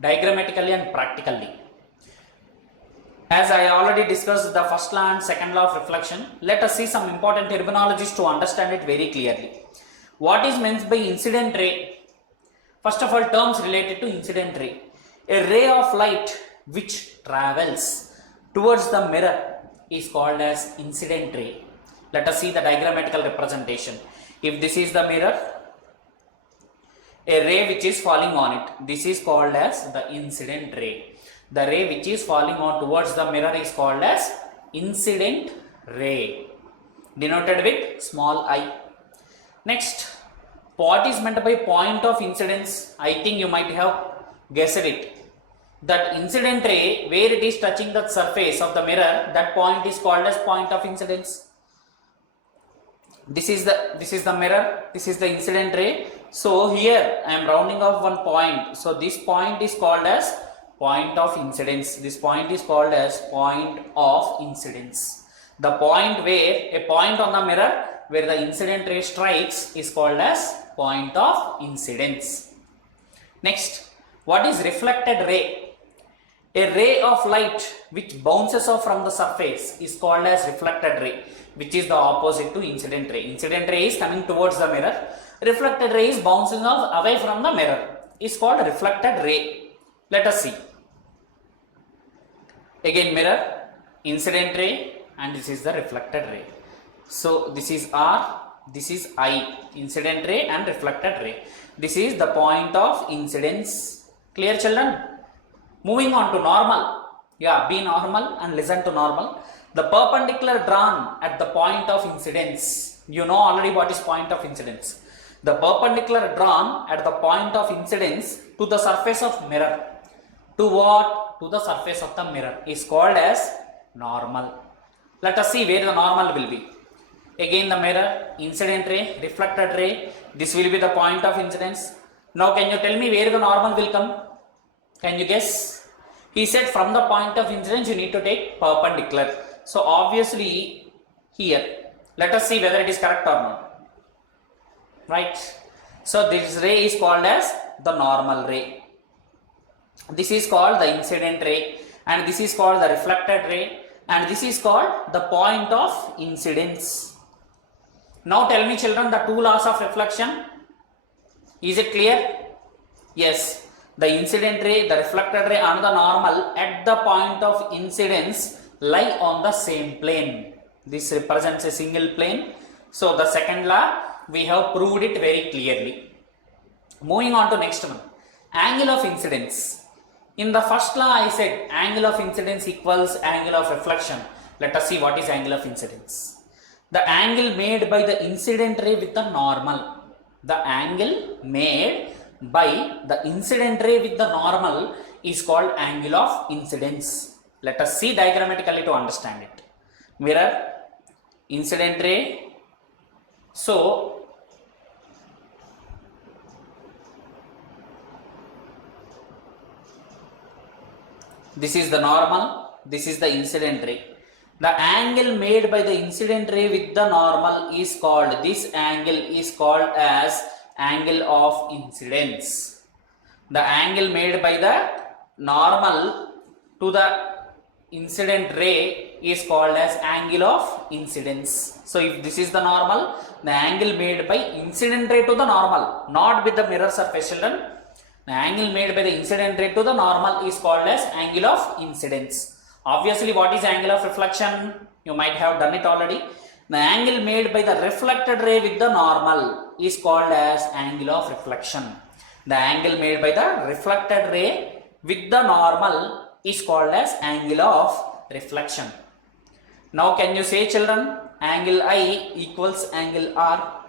diagrammatically and practically. As I already discussed the first law and second law of reflection, let us see some important terminologies to understand it very clearly. What is meant by incident ray? First of all, terms related to incident ray. A ray of light which travels towards the mirror is called as incident ray. Let us see the diagrammatical representation. If this is the mirror, a ray which is falling on it, this is called as the incident ray. The ray which is falling on towards the mirror is called as incident ray, denoted with small I. Next, what is meant by point of incidence? I think you might have guessed it. That incident ray, where it is touching the surface of the mirror, that point is called as point of incidence. This is the mirror, this is the incident ray. So here I am rounding off one point. So this point is called as point of incidence. This point is called as point of incidence. The point where a point on the mirror where the incident ray strikes is called as point of incidence. Next, what is reflected ray? A ray of light which bounces off from the surface is called as reflected ray, which is the opposite to incident ray. Incident ray is coming towards the mirror. Reflected ray is bouncing off away from the mirror. Is called reflected ray. Let us see. Again mirror, incident ray, and this is the reflected ray. So this is R, this is I, incident ray and reflected ray. This is the point of incidence. Clear, children? Moving on to normal. Yeah, be normal and listen to normal. The perpendicular drawn at the point of incidence. You know already what is point of incidence. The perpendicular drawn at the point of incidence to the surface of mirror. To what? To the surface of the mirror is called as normal. Let us see where the normal will be. Again the mirror, incident ray, reflected ray. This will be the point of incidence. Now can you tell me where the normal will come? Can you guess? He said from the point of incidence you need to take perpendicular. So obviously here. Let us see whether it is correct or not. Right. So this ray is called as the normal ray. This is called the incident ray, and this is called the reflected ray, and this is called the point of incidence. Now tell me children, the two laws of reflection. Is it clear? Yes. The incident ray, the reflected ray and the normal at the point of incidence lie on the same plane. This represents a single plane. So the second law, we have proved it very clearly. Moving on to next one. Angle of incidence. In the first law I said angle of incidence equals angle of reflection. Let us see what is angle of incidence. The angle made by the incident ray with the normal. The angle made by the incident ray with the normal is called angle of incidence. Let us see diagrammatically to understand it. Mirror, incident ray. So this is the normal, this is the incident ray. The angle made by the incident ray with the normal is called, this angle is called as angle of incidence. The angle made by the normal to the incident ray is called as angle of incidence. So if this is the normal, the angle made by incident ray to the normal, not with the mirror surface, children. The angle made by the incident ray to the normal is called as angle of incidence. Obviously, what is angle of reflection? You might have done it already. The angle made by the reflected ray with the normal is called as angle of reflection. The angle made by the reflected ray with the normal is called as angle of reflection. Now can you say children, angle I equals angle R?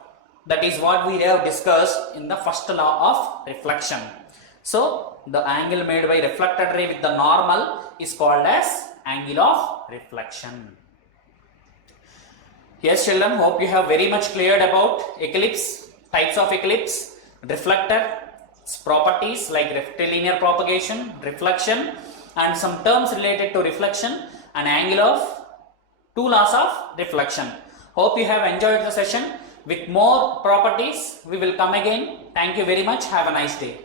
That is what we have discussed in the first law of reflection. So the angle made by reflected ray with the normal is called as angle of reflection. Yes children, hope you have very much cleared about eclipse, types of eclipse, reflector, properties like rectilinear propagation, reflection, and some terms related to reflection and angle of two laws of reflection. Hope you have enjoyed the session. With more properties, we will come again. Thank you very much. Have a nice day.